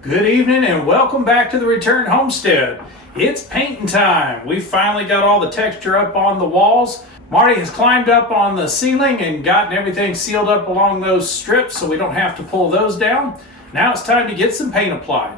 Good evening and welcome back to the Return Homestead. It's painting time. We finally got all the texture up on the walls. Marty has climbed up on the ceiling and gotten everything sealed up along those strips so we don't have to pull those down. Now it's time to get some paint applied.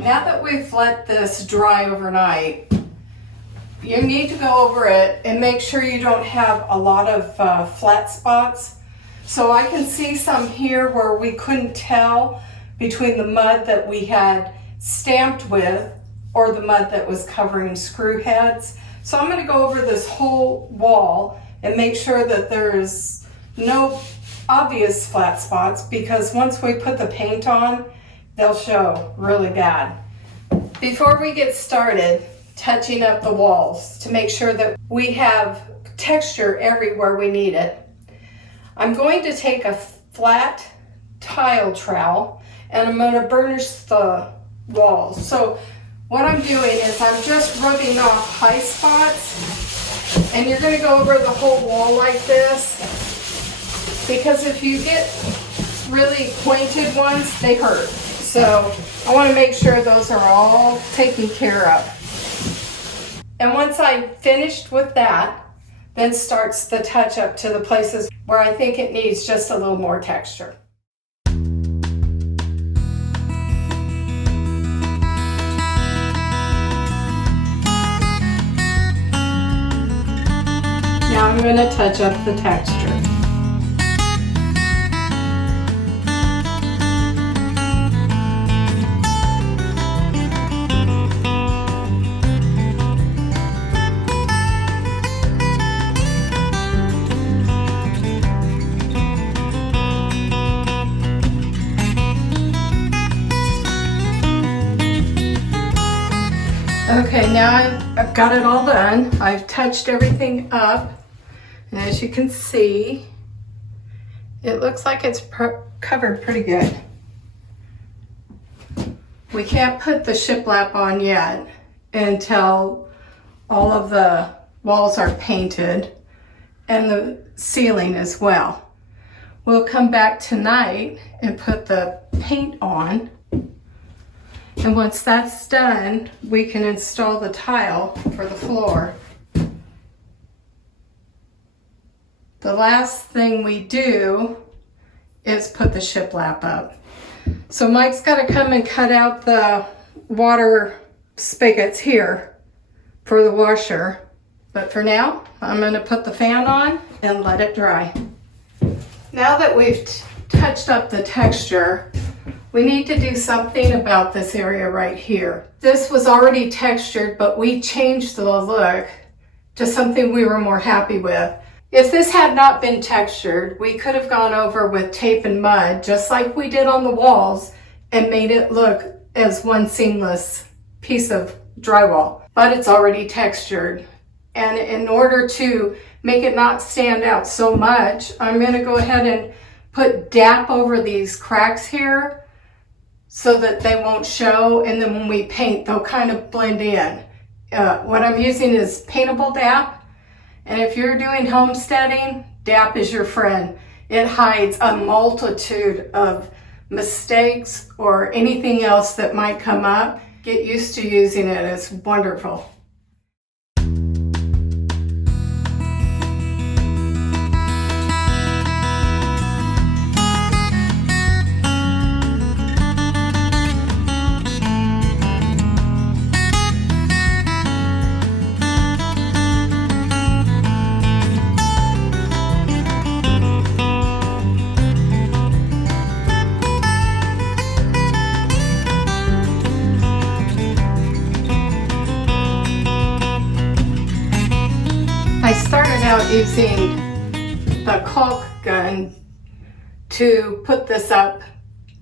Now that we've let this dry overnight, you need to go over it and make sure you don't have a lot of flat spots. So I can see some here where we couldn't tell between the mud that we had stamped with or the mud that was covering screw heads. So I'm going to go over this whole wall and make sure that there's no obvious flat spots, because once we put the paint on, they'll show really bad. Before we get started touching up the walls to make sure that we have texture everywhere we need it, I'm going to take a flat tile trowel and I'm going to burnish the walls. So what I'm doing is I'm just rubbing off high spots, and you're going to go over the whole wall like this, because if you get really pointed ones, they hurt. So I want to make sure those are all taken care of. And once I'm finished with that, then starts the touch up to the places where I think it needs just a little more texture. Now I'm going to touch up the texture. Okay, now I've got it all done. I've touched everything up, and as you can see, it looks like it's covered pretty good. We can't put the shiplap on yet until all of the walls are painted and the ceiling as well. We'll come back tonight and put the paint on. And once that's done, we can install the tile for the floor. The last thing we do is put the shiplap up. So Mike's got to come and cut out the water spigots here for the washer. But for now, I'm going to put the fan on and let it dry. Now that we've touched up the texture, we need to do something about this area right here. This was already textured, but we changed the look to something we were more happy with. If this had not been textured, we could have gone over with tape and mud, just like we did on the walls, and made it look as one seamless piece of drywall. But it's already textured. And in order to make it not stand out so much, I'm going to go ahead and put DAP over these cracks here, so that they won't show, and then when we paint, they'll kind of blend in. What I'm using is paintable DAP, and if you're doing homesteading, DAP is your friend. It hides a multitude of mistakes or anything else that might come up. Get used to using it, it's wonderful. I started out using the caulk gun to put this up.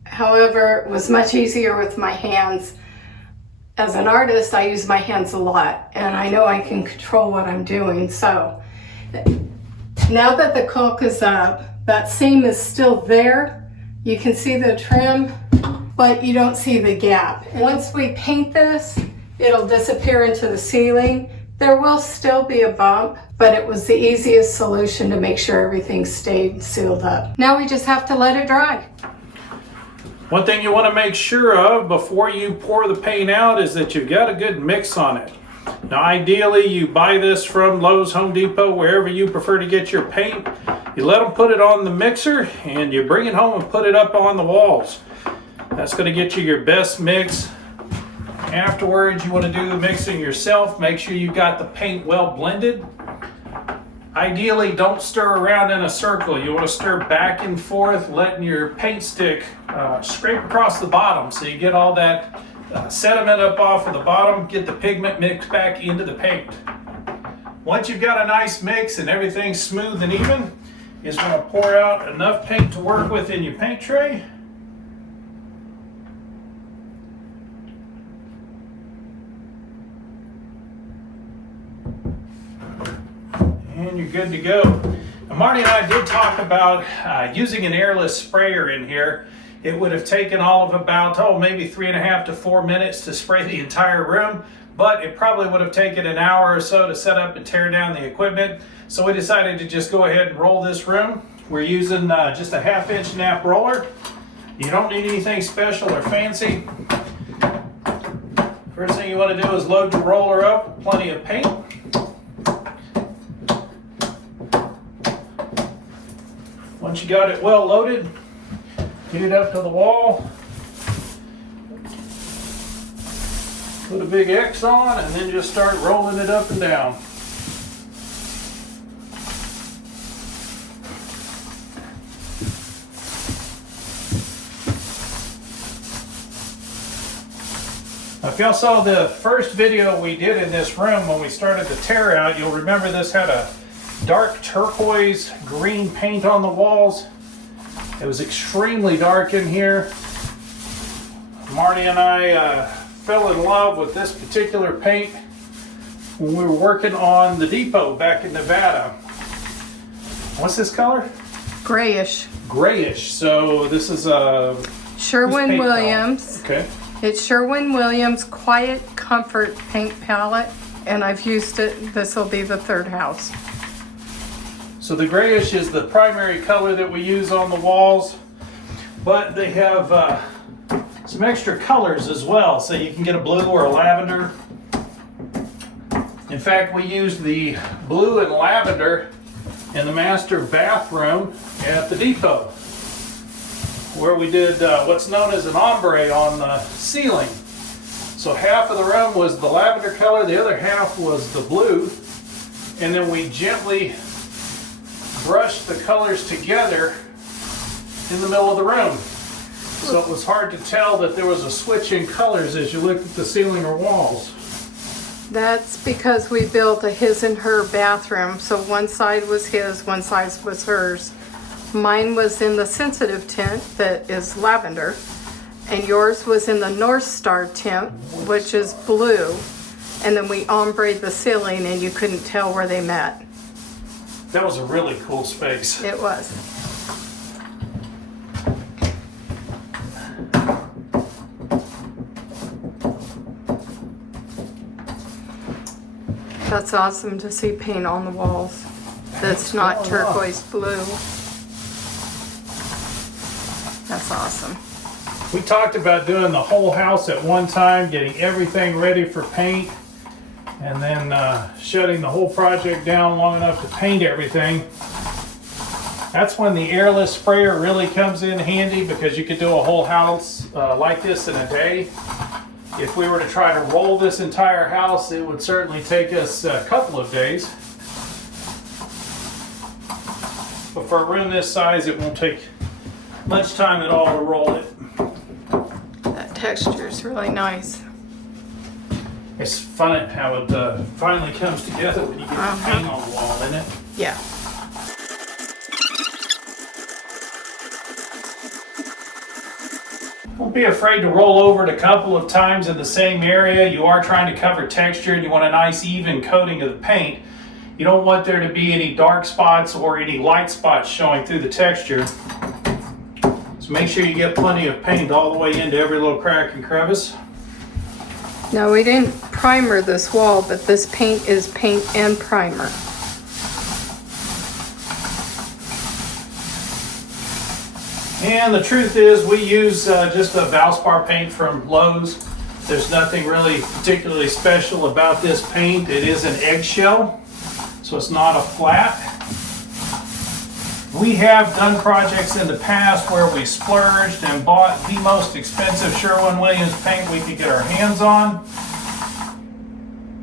However, it was much easier with my hands. As an artist, I use my hands a lot, and I know I can control what I'm doing. So now that the caulk is up, that seam is still there. You can see the trim, but you don't see the gap. Once we paint this, it'll disappear into the ceiling. There will still be a bump, but it was the easiest solution to make sure everything stayed sealed up. Now we just have to let it dry. One thing you want to make sure of before you pour the paint out is that you've got a good mix on it. Now ideally you buy this from Lowe's, Home Depot, wherever you prefer to get your paint. You let them put it on the mixer and you bring it home and put it up on the walls. That's going to get you your best mix. Afterwards, you want to do the mixing yourself. Make sure you got the paint well blended. Ideally, don't stir around in a circle. You want to stir back and forth, letting your paint stick scrape across the bottom so you get all that sediment up off of the bottom, get the pigment mixed back into the paint. Once you've got a nice mix and everything's smooth and even, you just want to pour out enough paint to work with in your paint tray. And you're good to go. Now, Marty and I did talk about using an airless sprayer in here. It would have taken all of about, maybe 3.5 to 4 minutes to spray the entire room, but it probably would have taken an hour or so to set up and tear down the equipment. So we decided to just go ahead and roll this room. We're using just a 1/2-inch nap roller. You don't need anything special or fancy. First thing you want to do is load your roller up with plenty of paint. Once you got it well loaded, get it up to the wall, put a big X on, and then just start rolling it up and down. Now, if y'all saw the first video we did in this room when we started the tear out, you'll remember this had a dark turquoise green paint on the walls. It was extremely dark in here. Marty and I fell in love with this particular paint when we were working on the depot back in Nevada. What's this color? Grayish. Grayish. So this is a Sherwin-Williams. Okay. It's Sherwin-Williams Quiet Comfort paint palette, and I've used it. This will be the third house. So the grayish is the primary color that we use on the walls, but they have some extra colors as well, so you can get a blue or a lavender. In fact, we used the blue and lavender in the master bathroom at the depot, where we did what's known as an ombre on the ceiling. So half of the room was the lavender color, the other half was the blue, and then we gently brushed the colors together in the middle of the room. So it was hard to tell that there was a switch in colors as you looked at the ceiling or walls. That's because we built a his and her bathroom. So one side was his, one side was hers. Mine was in the sensitive tint that is lavender, and yours was in the North Star tint, which is blue. And then we ombre'd the ceiling and you couldn't tell where they met. That was a really cool space. It was. That's awesome to see paint on the walls that's not turquoise blue. That's awesome. We talked about doing the whole house at one time, getting everything ready for paint, and then shutting the whole project down long enough to paint everything. That's when the airless sprayer really comes in handy, because you could do a whole house like this in a day. If we were to try to roll this entire house, it would certainly take us a couple of days. But for a room this size, it won't take much time at all to roll it. That texture is really nice. It's fun how it finally comes together when you get the paint on the wall, isn't it? Yeah. Don't be afraid to roll over it a couple of times in the same area. You are trying to cover texture and you want a nice even coating of the paint. You don't want there to be any dark spots or any light spots showing through the texture. So make sure you get plenty of paint all the way into every little crack and crevice. Now we didn't primer this wall, but this paint is paint and primer. And the truth is we use just a Valspar paint from Lowe's. There's nothing really particularly special about this paint. It is an eggshell, so it's not a flat. We have done projects in the past where we splurged and bought the most expensive Sherwin-Williams paint we could get our hands on.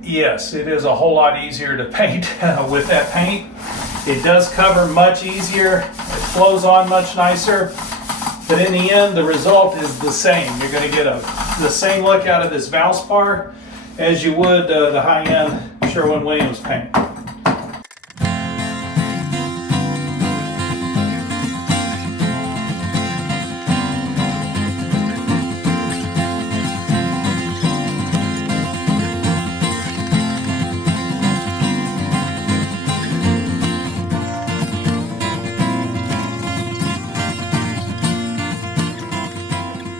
Yes, it is a whole lot easier to paint with that paint. It does cover much easier, it flows on much nicer, but in the end the result is the same. You're going to get the same look out of this Valspar as you would the high-end Sherwin-Williams paint.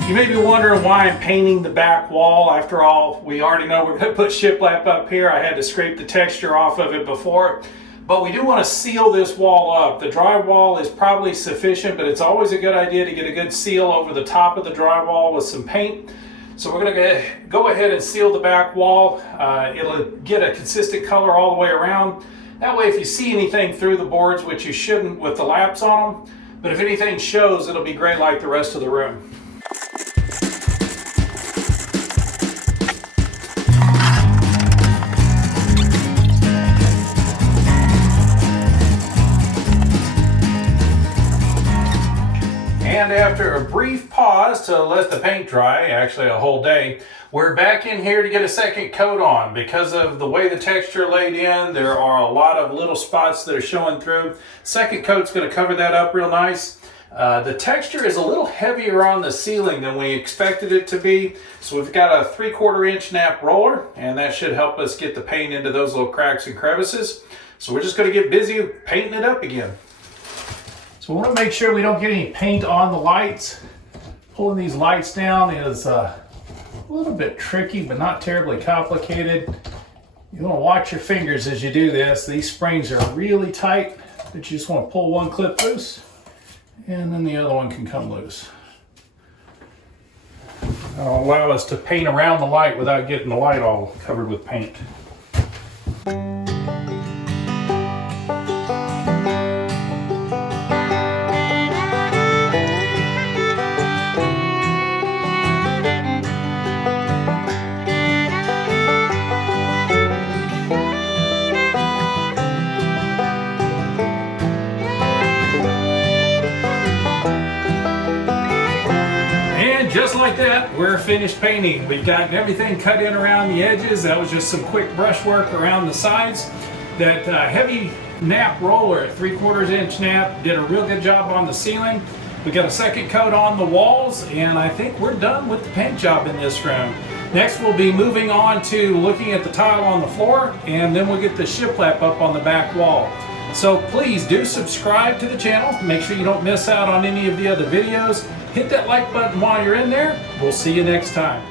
You may be wondering why I'm painting the back wall. After all, we already know we're going to put shiplap up here. I had to scrape the texture off of it before. But we do want to seal this wall up. The drywall is probably sufficient, but it's always a good idea to get a good seal over the top of the drywall with some paint. So we're going to go ahead and seal the back wall. It'll get a consistent color all the way around. That way if you see anything through the boards, which you shouldn't with the laps on them, but if anything shows, it'll be gray like the rest of the room. And after a brief pause to let the paint dry, actually a whole day, we're back in here to get a second coat on. Because of the way the texture laid in, there are a lot of little spots that are showing through. Second coat's going to cover that up real nice. The texture is a little heavier on the ceiling than we expected it to be. So we've got a 3/4 inch nap roller, and that should help us get the paint into those little cracks and crevices. So we're just going to get busy painting it up again. So we want to make sure we don't get any paint on the lights. Pulling these lights down is a little bit tricky, but not terribly complicated. You want to watch your fingers as you do this. These springs are really tight, but you just want to pull one clip loose, and then the other one can come loose. That'll allow us to paint around the light without getting the light all covered with paint. Just like that, we're finished painting. We've gotten everything cut in around the edges. That was just some quick brush work around the sides. That heavy nap roller, 3/4 inch nap, did a real good job on the ceiling. We got a second coat on the walls, and I think we're done with the paint job in this room. Next, we'll be moving on to looking at the tile on the floor, and then we'll get the shiplap up on the back wall. So please do subscribe to the channel. Make sure you don't miss out on any of the other videos. Hit that like button while you're in there. We'll see you next time.